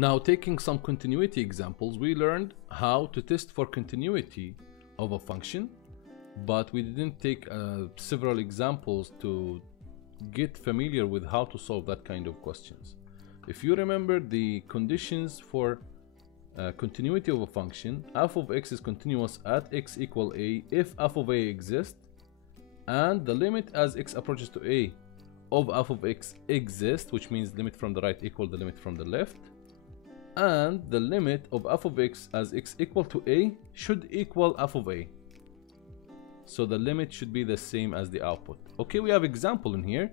Now, taking some continuity examples, we learned how to test for continuity of a function, but we didn't take several examples to get familiar with how to solve that kind of questions. If you remember the conditions for continuity of a function, f of x is continuous at x equal a if f of a exists, and the limit as x approaches to a of f of x exists, which means limit from the right equal the limit from the left, and the limit of f of x as x equal to a should equal f of a. So the limit should be the same as the output. Okay, we have example in here.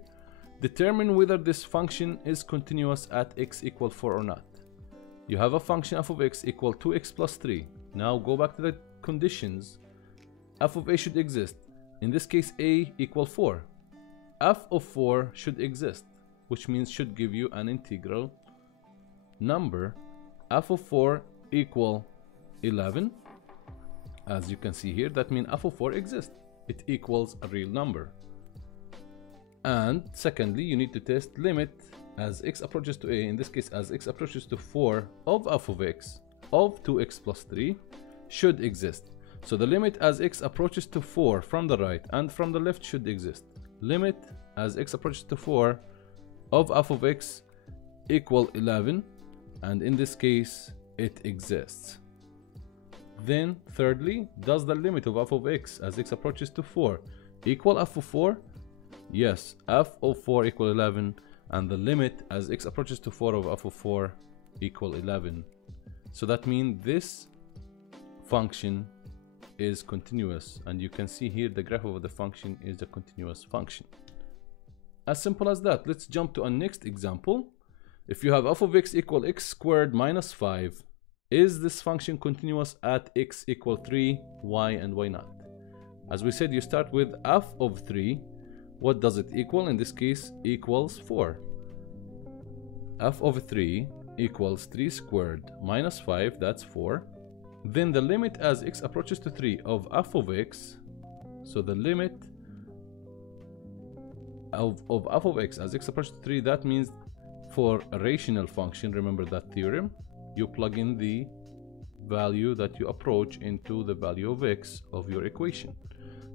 Determine whether this function is continuous at x equal 4 or not. You have a function f of x equal 2x plus 3. Now go back to the conditions. F of a should exist. In this case, a equal 4. F of 4 should exist, which means should give you an integral number. F of 4 equal 11. As you can see here, that means f of 4 exists. It equals a real number. And secondly, you need to test limit as x approaches to a, in this case as x approaches to 4 of f of x of 2x plus 3 should exist. So the limit as x approaches to 4 from the right and from the left should exist. Limit as x approaches to 4 of f of x equal 11, and in this case it exists. Then thirdly, does the limit of f of x as x approaches to 4 equal f of 4? Yes, f of 4 equal 11, and the limit as x approaches to 4 of f of 4 equal 11. So that means this function is continuous, and you can see here the graph of the function is a continuous function. As simple as that. Let's jump to our next example. If you have f of x equal x squared minus 5, is this function continuous at x equal 3, y and y not? As we said, you start with f of 3. What does it equal? In this case, equals 4. F of 3 equals 3 squared minus 5, that's 4. Then the limit as x approaches to 3 of f of x, so the limit of f of x as x approaches to 3, that means for a rational function, remember that theorem, you plug in the value that you approach into the value of x of your equation.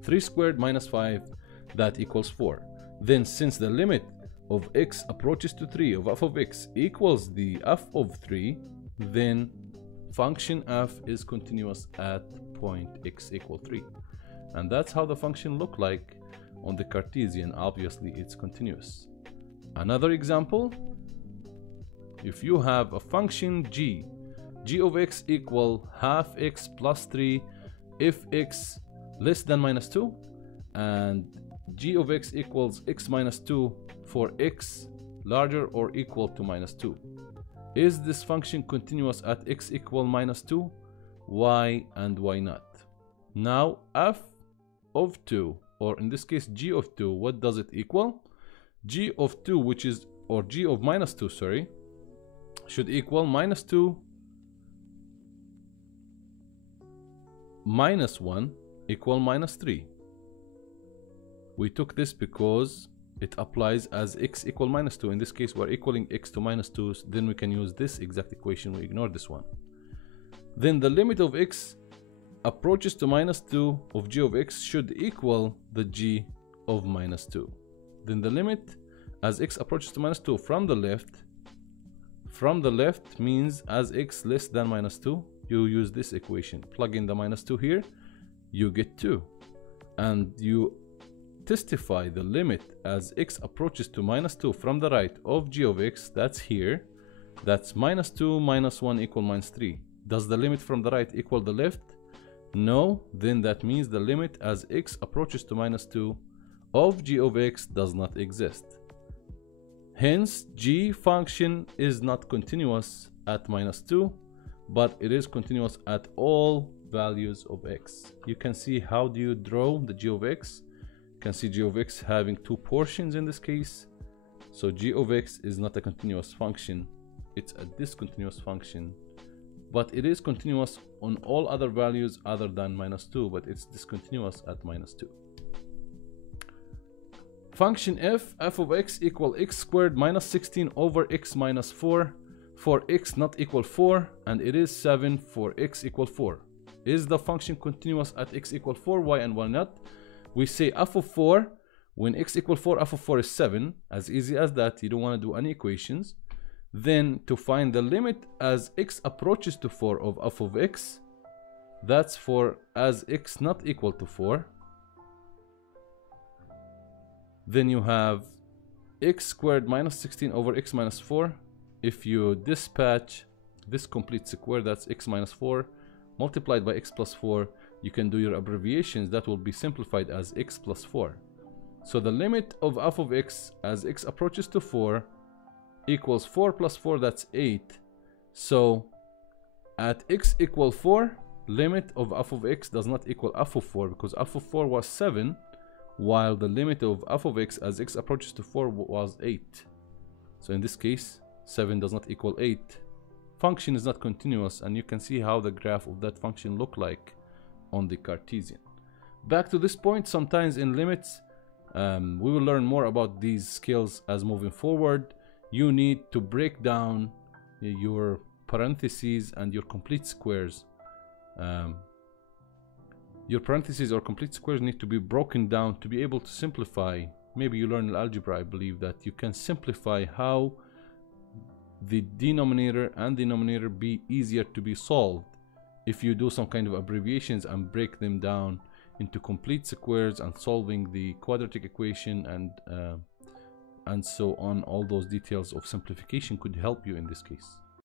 3 squared minus 5, that equals 4. Then since the limit of x approaches to 3 of f of x equals the f of 3, then function f is continuous at point x equal 3. And that's how the function look like on the Cartesian. Obviously it's continuous. Another example, if you have a function g of x equal half x plus 3 if x less than minus 2, and g of x equals x minus 2 for x larger or equal to minus 2. Is this function continuous at x equal minus 2, y and y not? Now f of 2, or in this case g of 2, what does it equal? G of 2, which is, or g of minus 2, sorry, should equal minus 2 minus 1 equal minus 3. We took this because it applies as x equal minus 2. In this case, we're equaling x to minus 2, so then we can use this exact equation. We ignore this one. Then the limit of x approaches to minus 2 of g of x should equal the g of minus 2. Then the limit as x approaches to minus 2 from the left means as x less than minus 2, you use this equation. Plug in the minus 2 here, you get 2. And you testify the limit as x approaches to minus 2 from the right of g of x, that's here, that's minus 2 minus 1 equal minus 3. Does the limit from the right equal the left? No. Then that means the limit as x approaches to minus 2 of g of x does not exist. Hence, g function is not continuous at minus 2, but it is continuous at all values of x. You can see how do you draw the g of x. You can see g of x having two portions in this case. So g of x is not a continuous function, it's a discontinuous function, but it is continuous on all other values other than minus 2, but it's discontinuous at minus 2. Function f of x equal x squared minus 16 over x minus 4. for x not equal 4, and it is 7 for x equal 4. Is the function continuous at x equal 4? Why and why not? We say f of 4, when x equal 4, f of 4 is 7. As easy as that. You don't want to do any equations. Then to find the limit as x approaches to 4 of f of x, that's for as x not equal to 4. Then you have x squared minus 16 over x minus 4. If you dispatch this complete square, that's x minus 4 multiplied by x plus 4, you can do your abbreviations. That will be simplified as x plus 4. So the limit of f of x as x approaches to 4 equals 4 plus 4, that's 8. So at x equal 4, limit of f of x does not equal f of 4, because f of 4 was 7, while the limit of f of x as x approaches to 4 was 8. So in this case, 7 does not equal 8. Function is not continuous, and you can see how the graph of that function look like on the Cartesian. Back to this point, sometimes in limits, we will learn more about these skills as moving forward. You need to break down your parentheses and your complete squares. Your parentheses or complete squares need to be broken down to be able to simplify. Maybe you learn algebra, I believe, that you can simplify how the denominator and denominator be easier to be solved if you do some kind of abbreviations and break them down into complete squares and solving the quadratic equation and so on. All those details of simplification could help you in this case.